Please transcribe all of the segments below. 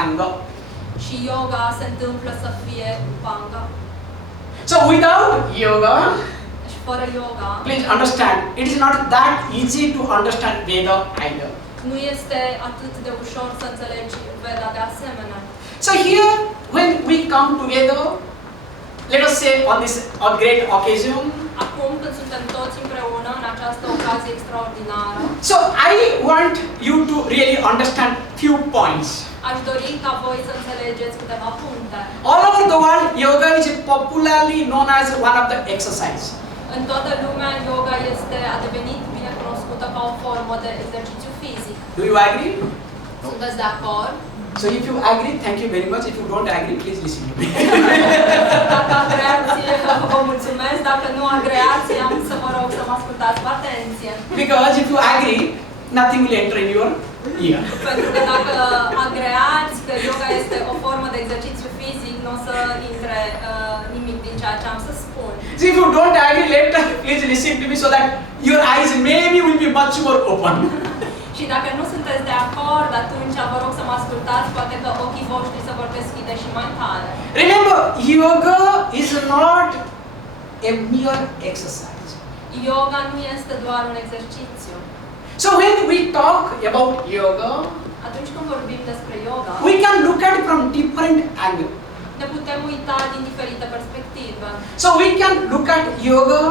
upanga. Și yoga se întâmplă să fie upanga. So without yoga, Și fără yoga, please understand, it is not that easy to understand Veda either. nu este atât de ușor să înțelegi Veda de asemenea. So here, when we come together, let us say on this great occasion, Acum, când suntem toți împreună în această ocazie extraordinară, so I want you to really understand few points. aș dori ca voi să înțelegeți câteva puncte. All over the world, yoga is popularly known as one of the exercise. În toată lumea, yoga a devenit bine cunoscută ca o formă de exercițiu fizic. Do you agree? Sunteți de acord? So if you agree, thank you very much. If you don't agree, please listen to me. Dacă agreați, vă mulțumesc. Dacă nu agreați, am să vă rog să mă ascultați cu atenție. Because if you agree, nothing will enter in your ear. Pentru că dacă agreați că yoga este o formă de exercițiu fizic, nu o să intre nimic din ceea ce am să spun. So if you don't agree, please listen to me so that your eyes maybe will be much more open. Și dacă nu sunteți de acord, atunci vă rog să mă ascultați, poate că ochii voștri se vor deschide și mai tare. Remember, yoga is not a mere exercise. Yoga nu este doar un exercițiu. So when we talk about yoga, Atunci când vorbim despre yoga, we can look at it from different angles. ne putem uita din diferite perspective. So we can look at yoga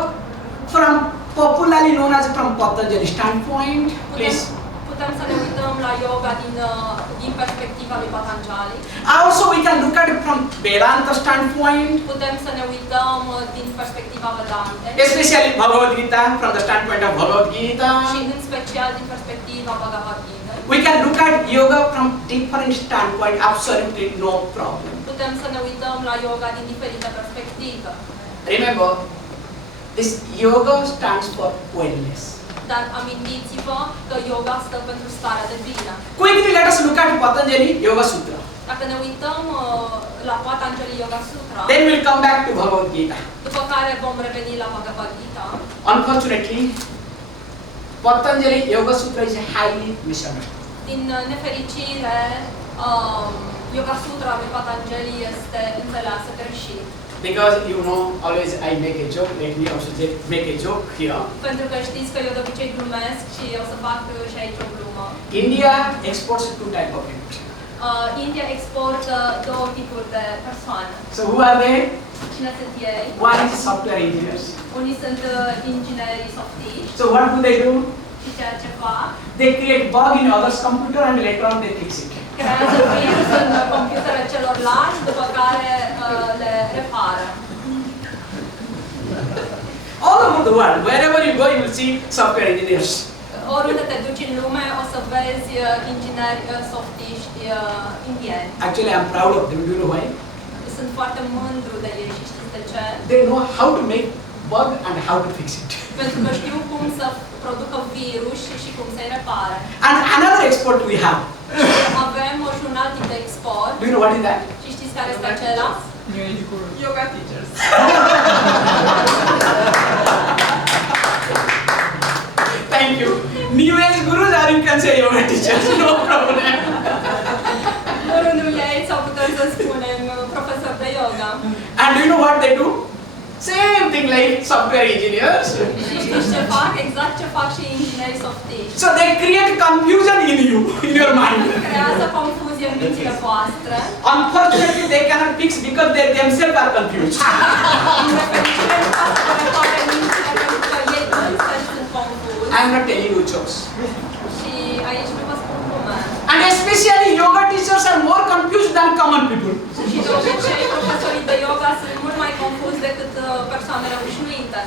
from popularly known as from Patanjali standpoint. Please. Putem să ne uităm la yoga din perspectiva lui Patanjali. Also we can look at it from Vedanta standpoint. Putem să ne uităm din perspectiva Vedante. Especially Bhagavad Gita from the standpoint of Bhagavad Gita. Și în special din perspectiva Bhagavad Gita. We can look at yoga from different standpoint, absolutely no problem. Putem să ne uităm la yoga din diferite perspective. Remember, this yoga stands for wellness. Dar amintiți-vă că yoga stă pentru starea de bine. Quickly let us look at Patanjali Yoga Sutra. Dacă ne uităm la Patanjali Yoga Sutra, Then we'll come back to Bhagavad Gita. după care vom reveni la Bhagavad Gita. Unfortunately, Patanjali Yoga Sutra is highly misunderstood. Din nefericire, Yoga Sutra lui Patanjali este înțeleasă greșit. Because you know, always I make a joke, let me also make a joke here. Pentru că știți că eu de obicei glumesc și eu să fac și aici o glumă. India exports two type of people. India exportă două tipuri de persoane. So who are they? Cine sunt ei? One is software engineers. Unii sunt inginerii softiști. So what do they do? Și ceea ce fac? They create bug in others' computer and later on they fix it. Creează virus în computere celorlalți, după care le repară. All over the world, wherever you go, you will see software engineers. Oriunde te duci în lume, o să vezi ingineri softiști indieni. Actually, I'm proud of them. Do you know why? Sunt foarte mândru de ei și știți de ce? They know how to make bug and how to fix it. Pentru că știu cum să producă virus și cum să-i repare. And another export we have. Avem și un alt tip de export. Do you know what is that? Și știți care este acela? Yoga teachers. Thank you. New age gurus or you can say yoga teachers, no problem. Nu rândul sau putem să spunem profesor de yoga. And do you know what they do? Same thing like software engineers. Și știți ce fac? Exact ce fac și inginerii softiști. So they create confusion in you, in your mind. Creează confuzie în mințile voastre. Unfortunately, they cannot fix because they themselves are confused. Din nefericire, nu poate să repare mințile pentru că ei însăși sunt confuzi. I am not telling you jokes. Și aici nu vă spun glume. And especially yoga teachers are more confused than common people. Și de obicei, profesorii de yoga sunt mult mai confuzi decât persoanele obișnuite.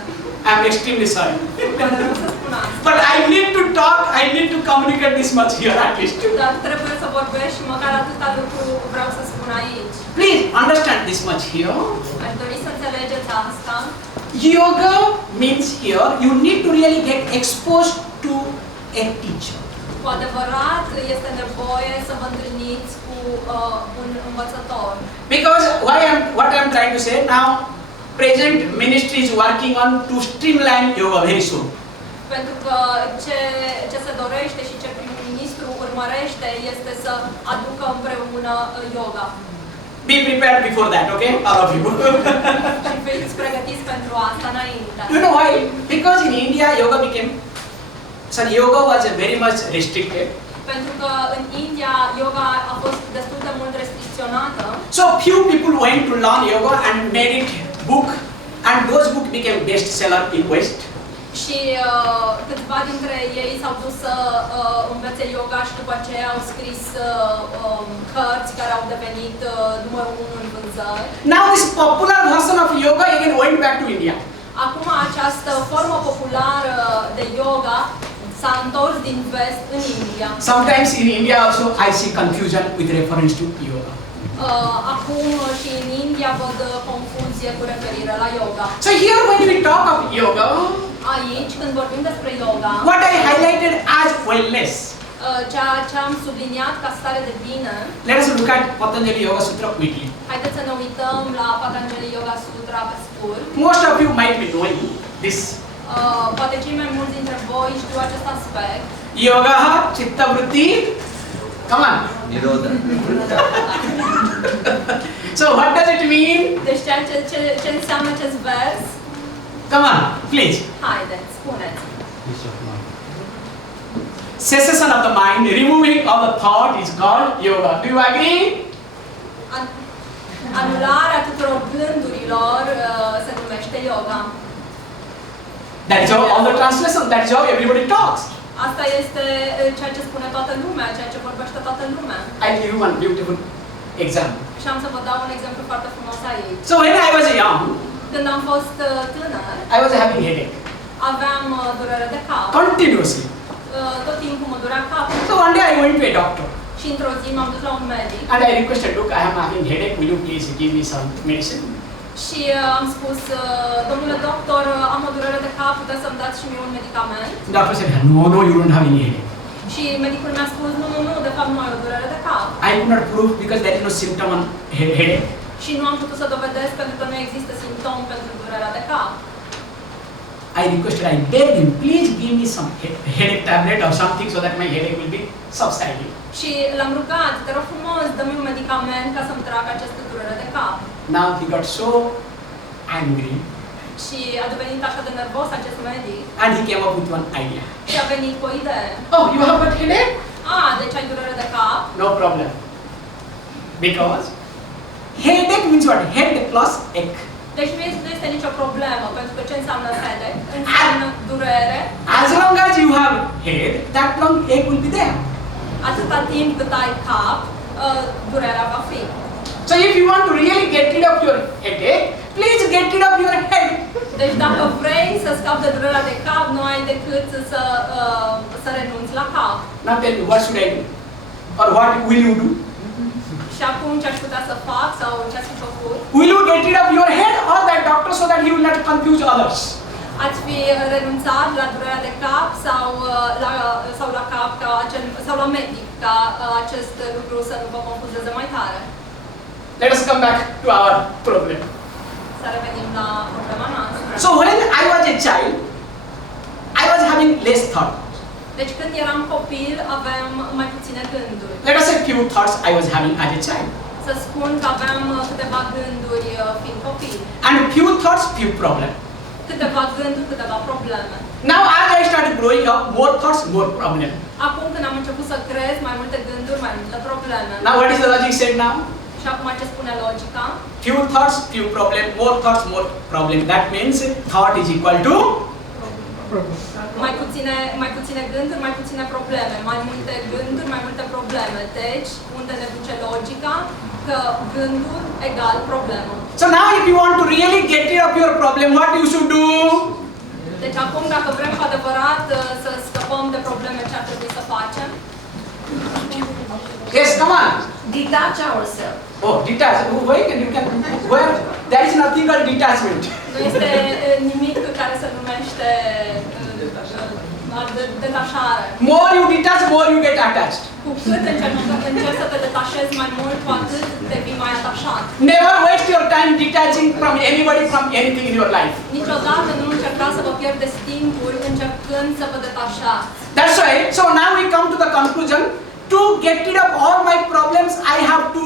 I am extremely sorry. Pare rău să spun asta. But I need to talk, I need to communicate this much here at least. Dar trebuie să vorbesc și măcar atâta lucru vreau să spun aici. Please understand this much here. Aș dori să înțelegeți asta. Yoga means here you need to really get exposed to a teacher. Cu adevărat, este nevoie să vă întâlniți cu un învățător. Because what I am trying to say now, present ministry is working on to streamline yoga very soon. Pentru că ce se dorește și ce prim-ministru urmărește este să aducă împreună yoga. Be prepared before that, okay? All of you. Și fiți pregătiți pentru asta înainte. You know why? Because in India, yoga was very much restricted. Pentru că în India yoga a fost destul de mult restricționată. So few people went to learn yoga and made it book, and those books became bestseller in West. Și câțiva dintre ei s-au dus să învețe yoga și după aceea au scris cărți care au devenit numărul 1 în vânzări. Now this popular version of yoga again went back to India. Acum această formă populară de yoga s-a întors din vest în India. Sometimes in India also I see confusion with reference to yoga. Acum și în India văd confuzie cu referire la yoga. So here when we talk of yoga, Aici, când vorbim despre yoga, what I highlighted as wellness. Ceea ce am subliniat ca stare de bine, Let us look at Patanjali Yoga Sutra quickly. haideți să ne uităm la Patanjali Yoga Sutra pe scurt. Most of you might be knowing this. Poate cei mai mulți dintre voi știu acest aspect. Yoga chitta vritti. Come on. Nirodha. So what does it mean? Deci ce înseamnă acest vers? Come on, please. Haideți, spuneți. Cessation of the mind, removing of the thought is called yoga. Do you agree? Anularea tuturor gândurilor se numește yoga. That is how all the translation, that is how everybody talks. Asta este ceea ce spune toată lumea, ceea ce vorbește toată lumea. I'll give you one beautiful example. Și am să vă dau un exemplu foarte frumos aici. So when I was young, Când am fost tânăr, I was having headache aveam durere de cap. continuously. Tot timpul mă durea capul. So one day I went to a doctor Și într-o zi m-am dus la un medic and I requested, look, I am having headache. Will you please give me some medicine? și am spus, domnule doctor, am o durere de cap, puteți să-mi dați și mie un medicament? Doctor said, no, you don't have any headache. Și medicul mi-a spus, nu, de fapt nu ai o durere de cap. I could not prove because there is no symptom on headache. Și nu am putut să dovedesc pentru că nu există simptom pentru durerea de cap. I requested, I begged him, please give me some headache tablet or something so that my headache will be subsiding. Și l-am rugat, te rog frumos, dă-mi un medicament ca să-mi trag această durere de cap. Now he got so angry Și a devenit așa de nervos acest medic and he came up with one idea. și a venit cu o idee. Oh, you have got headache? Deci ai durere de cap. No problem. Because headache means what? Head plus ache. Deci nu este nicio problemă, pentru că ce înseamnă headache? Înseamnă durere. As long as you have head, that long ache will be there. Atâta timp cât ai cap, durerea va fi. So if you want to really get rid of your headache, please get rid of your head. Deci dacă vrei să scapi de durerea de cap, nu ai decât să renunți la cap. Now tell me, what should I do? Or what will you do? Și acum ce aș putea să fac sau ce ați fi făcut? Will you get rid of your head or that doctor so that he will not confuse others? Ați fi renunțat la durerea de cap sau la cap sau la medic ca acest lucru să nu vă confuzeze mai tare? Let us come back to our problem. Să revenim la problema noastră. So when I was a child, I was having less thought. Deci când eram copil, aveam mai puține gânduri. Let us say few thoughts I was having as a child. Să spun că aveam câteva gânduri fiind copil. And few thoughts, few problems. Câteva gânduri, câteva probleme. Now as I started growing up, more thoughts, more problems. Acum când am început să cresc, mai multe gânduri, mai multe probleme. Now what is the logic said now? Și acum ce spune logica? Few thoughts, few problems, more thoughts, more problems. That means thought is equal to Mai puține gânduri, mai puține probleme. Mai multe gânduri, mai multe probleme. Deci, unde ne duce logica? Că gânduri egal problemă. So now if you want to really get rid of your problem, what you should do? Deci acum, dacă vrem cu adevărat să scăpăm de probleme, ce ar trebui să facem? Yes, come on. Detach ourselves. Oh, detach. Where there is nothing called detachment. Nu este nimic care se numește detașare. More you detach, more you get attached. Cu cât încerci să te detașezi mai mult, cu atât devii mai atașat. Never waste your time detaching from anybody, from anything in your life. Niciodată nu încercați să vă pierdeți timpul încercând să vă detașați. That's why, so now we come to the conclusion, To get rid of all my problems, I have to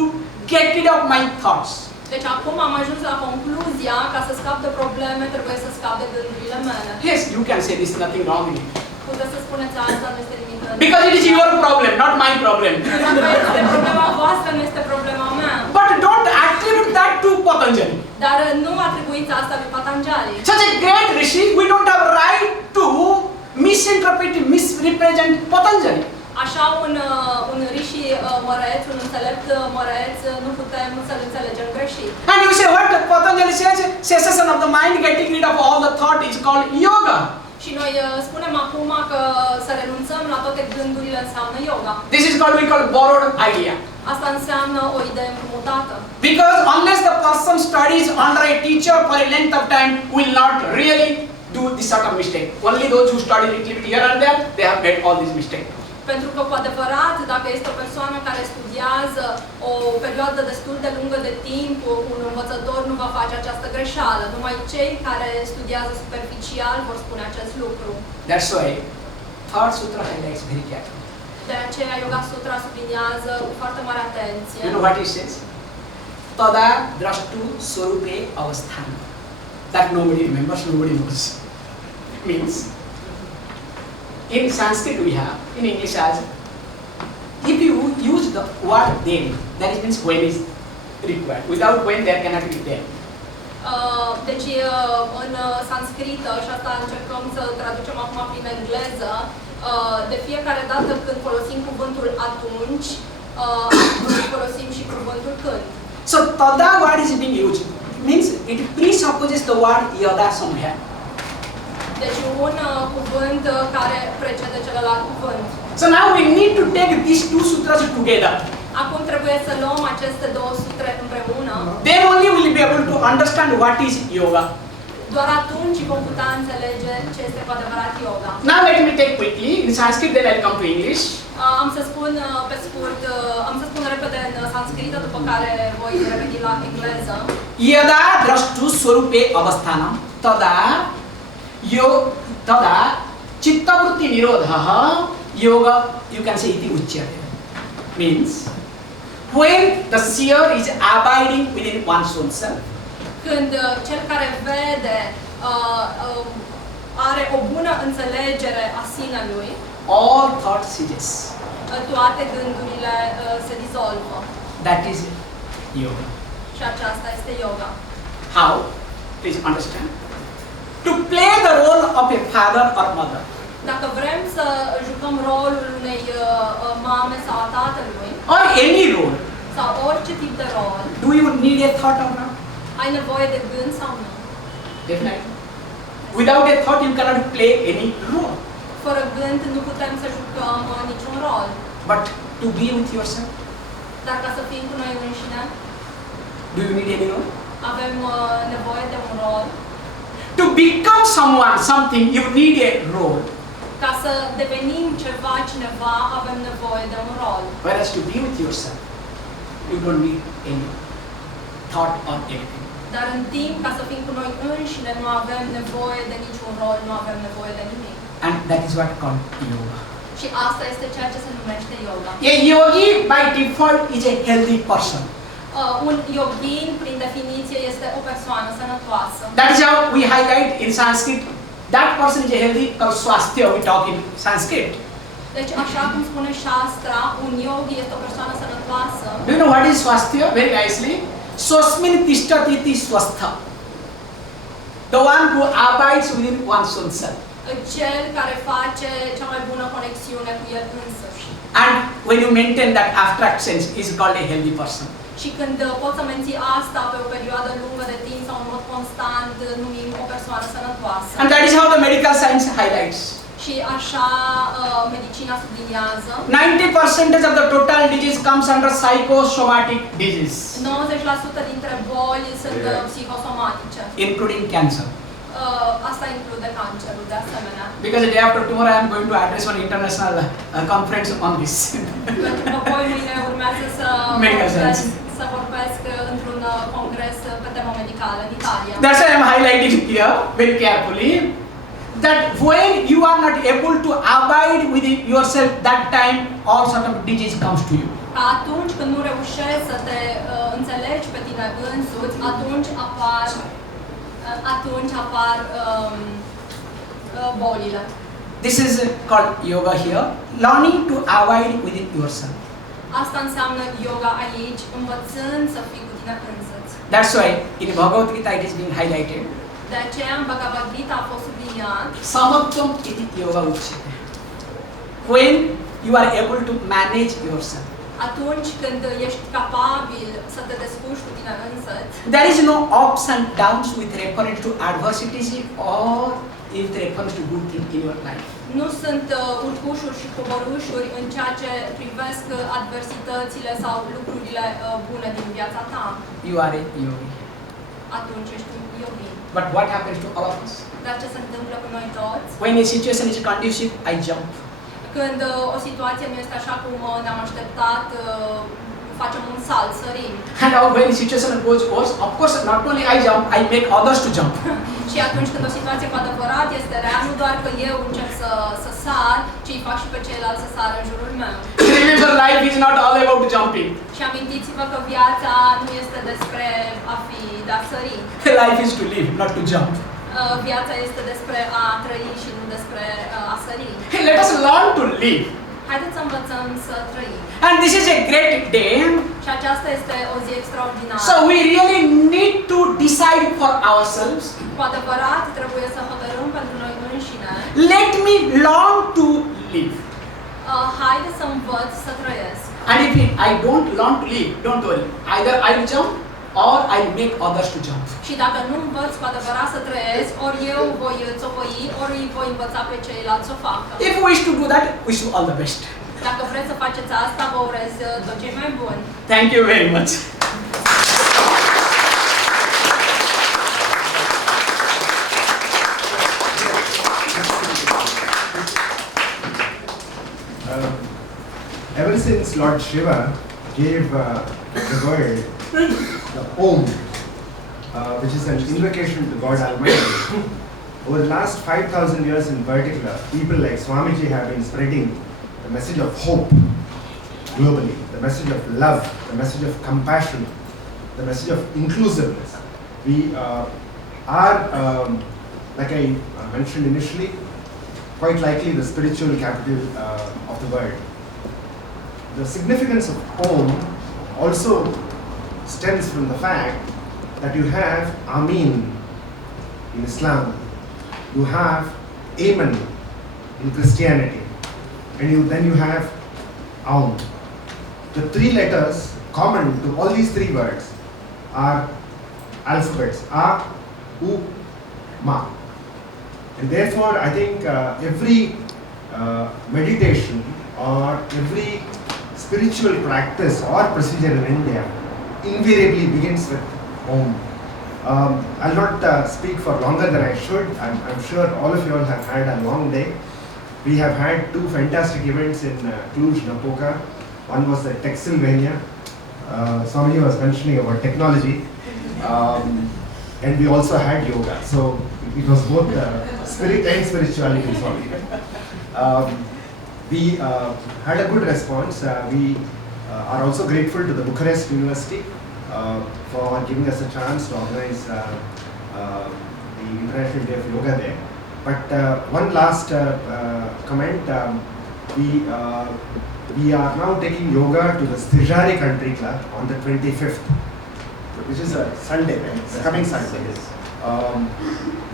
get rid of my thoughts. Deci acum am ajuns la concluzia, ca să scap de probleme, trebuie să scap de gândurile mele. Yes, you can say this is nothing wrong in it. Puteți să spuneți asta, nu este nimic rău. Because it is your problem, not my problem. Dacă este problema voastră, nu este problema mea. But don't attribute that to Patanjali. Dar nu atribuiți asta lui Patanjali. Such a great rishi, we don't have right to misinterpret, misrepresent Patanjali. Așa un rishi măreț, un înțelept măreț, nu putem să-l înțelegem greșit. And you say what Patanjali says, cessation of the mind, getting rid of all the thought is called yoga. Și noi spunem acum că să renunțăm la toate gândurile înseamnă yoga. This is called, we call borrowed idea. Asta înseamnă o idee împrumutată. Because unless the person studies under a teacher for a length of time, will not really do this sort of mistake. Only those who study little bit here and there, they have made all these mistakes. Pentru că, cu adevărat, dacă este o persoană care studiază o perioadă destul de lungă de timp, un învățător nu va face această greșeală. Numai cei care studiază superficial vor spune acest lucru. That's why Third Sutra highlights very carefully. De aceea, Yoga Sutra subliniază cu foarte mare atenție. You know what it says? Tada drashtu swarupe avasthana. That nobody remembers, nobody knows. It means, in Sanskrit we have, in English as, if you use the word then, that means when is required. Without when there cannot be then. Deci, în sanscrită, și asta încercăm să traducem acum prin engleză, de fiecare dată când folosim cuvântul atunci, folosim și cuvântul când. So, tada word is being used. It means it presupposes the word yada somewhere. Deci un cuvânt care precede celălalt cuvânt. So now we need to take these two sutras together. Acum trebuie să luăm aceste două sutre împreună. Then only we will be able to understand what is yoga. Doar atunci vom putea înțelege ce este cu adevărat yoga. Now let me take quickly in Sanskrit, then I'll come to English. Am să spun pe scurt, am să spun repede în sanscrită, după care voi reveni la engleză. Yada drashtu swarupe avasthanam tada chitta vritti nirodhaha yoga, you can say iti uchyate. Means when the seer is abiding within one's own self. Când cel care vede are o bună înțelegere a sinelui, all thought ceases. Toate gândurile se dizolvă. That is yoga. Și aceasta este yoga. How? Please understand. To play the role of a father or mother. Dacă vrem să jucăm rolul unei mame sau a tatălui, Or any role. sau orice tip de rol, Do you need a thought or not? ai nevoie de gând sau nu? Definitely. Without a thought, you cannot play any role. Fără gând nu putem să jucăm niciun rol. But to be with yourself, Dar ca să fim cu noi înșine, do you need any role? avem nevoie de un rol. To become someone, something, you need a role. Ca să devenim ceva, cineva, avem nevoie de un rol. Whereas to be with yourself, you don't need any thought or anything. Dar în timp, ca să fim cu noi înșine, nu avem nevoie de niciun rol, nu avem nevoie de nimic. And that is what called yoga. Și asta este ceea ce se numește yoga. A yogi by default is a healthy person. Un yogin, prin definiție, este o persoană sănătoasă. That is how we highlight in Sanskrit. That person is a healthy, called swasthya, we talk in Sanskrit. Deci, așa cum spune Shastra, un yogi este o persoană sănătoasă. Do you know what is swasthya? Very nicely. Swasmin tishtati iti swastha. The one who abides within one's own self. Cel care face cea mai bună conexiune cu el însuși. And when you maintain that abstract sense, is called a healthy person. Și când poți să menții asta pe o perioadă lungă de timp sau în mod constant, numim o persoană sănătoasă. And that is how the medical science highlights. Și așa medicina subliniază. 90% of the total disease comes under psychosomatic disease, 90% dintre boli sunt psihosomatice. including cancer. Asta include cancerul de asemenea. Because the day after tomorrow I am going to address one international conference on this. Pentru că apoi mâine urmează să vorbesc într-un congres pe temă medicală în Italia. That's why I am highlighting here very carefully that when you are not able to abide with yourself, that time all sort of disease comes to you. Atunci când nu reușești să te înțelegi pe tine însuți, atunci apar bolile. This is called yoga here. Learning to avoid within yourself. Asta înseamnă yoga aici, învățând să fii cu tine însuți. That's why in Bhagavad Gita it is being highlighted. De aceea în Bhagavad Gita a fost subliniat Samatvam iti yoga uchyate. When you are able to manage yourself. Atunci când ești capabil să te descurci cu tine însăți. There is no ups and downs with reference to adversities or with reference to good things in your life. Nu sunt urcușuri și coborâșuri în ceea ce privesc adversitățile sau lucrurile bune din viața ta. You are a yogi. Atunci ești un yogi. But what happens to all of us? Dar ce se întâmplă cu noi toți? When a situation is conducive, I jump. Când o situație nu este așa cum ne-am așteptat, facem un salt, sărim. And now when the situation goes worse, of course not only I jump, I make others to jump. Și atunci când o situație cu adevărat este rea, nu doar că eu încep să sar, ci îi fac și pe ceilalți să sară în jurul meu. Remember, life is not all about jumping. Și amintiți-vă că viața nu este despre de a sări. Life is to live, not to jump. Viața este despre a trăi și nu despre a sări. Let us learn to live. Haideți să învățăm să trăim. And this is a great day. Și aceasta este o zi extraordinară. So we really need to decide for ourselves. Cu adevărat trebuie să hotărâm pentru noi înșine. Let me learn to live. Haideți să învăț să trăiesc. And if I don't learn to live, don't worry. Either I will jump or I will make others to jump. Și dacă nu învăț cu adevărat să trăiesc, ori eu voi țopăi, ori îi voi învăța pe ceilalți să o facă. If we wish to do that, wish you all the best. Dacă vreți să faceți asta, vă urez tot ce mai bun. Thank you very much. Ever since Lord Shiva gave the word, the Om, which is an invocation to God Almighty, over the last 5,000 years in particular, people like Swamiji have been spreading the message of hope globally, the message of love, the message of compassion, the message of inclusiveness. We are, like I mentioned initially, quite likely the spiritual capital of the world. The significance of Om also stems from the fact that you have Amin in Islam, you have Amen in Christianity, and then you have Aum. The three letters common to all these three words are alphabets A, U, Ma. And therefore, I think every meditation or every spiritual practice or procedure in India invariably begins with Om. I'll not speak for longer than I should. I'm sure all of you all have had a long day. We have had two fantastic events in Cluj-Napoca. One was the Textilvania. Swami was mentioning about technology. And we also had yoga. So it was both spirit and spirituality. We had a good response. We are also grateful to the Bucharest University for giving us a chance to organize the International Day of Yoga there. But one last comment, we are now taking yoga to the Strijari Country Club on the 25th, which is a Sunday, right? The coming Sunday.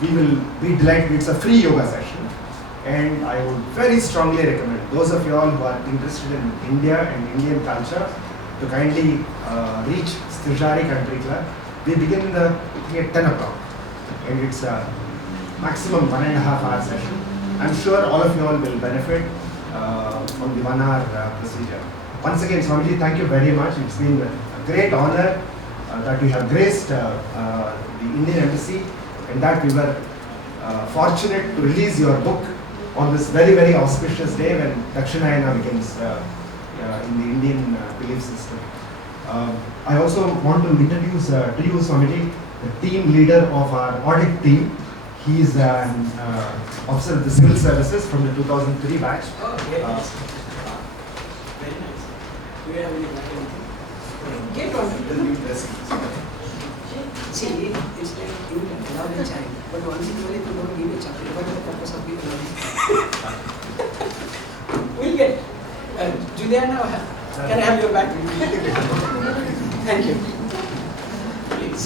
We will be delighted. It's a free yoga session. And I would very strongly recommend those of you all who are interested in India and Indian culture to kindly reach Strijari Country Club. We begin at 10 o'clock and it's a maximum 1.5 hour session. I'm sure all of you all will benefit from the 1 hour procedure. Once again, Swamiji, thank you very much. It's been a great honor that you have graced the Indian Embassy and that we were fortunate to release your book on this very, very auspicious day when Dakshinayana begins in the Indian belief system. I also want to introduce to you, Swamiji, the team leader of our audit team. He is an officer of the civil services from the 2003 batch. Do you have any anything? Get on. See, it's like love and child. But once in a while, if you don't give a chocolate, what is the purpose of giving love? We'll get. Juliana, can I have your back? Thank you. Please.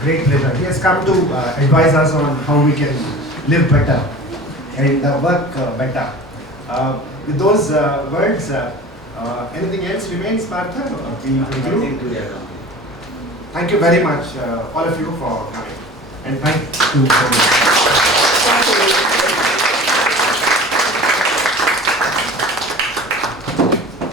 Great pleasure. He has come to advise us on how we can live better and work better. With those words, anything else remains, Partha? Thank you very much, all of you, for coming. And thank you. Thank you.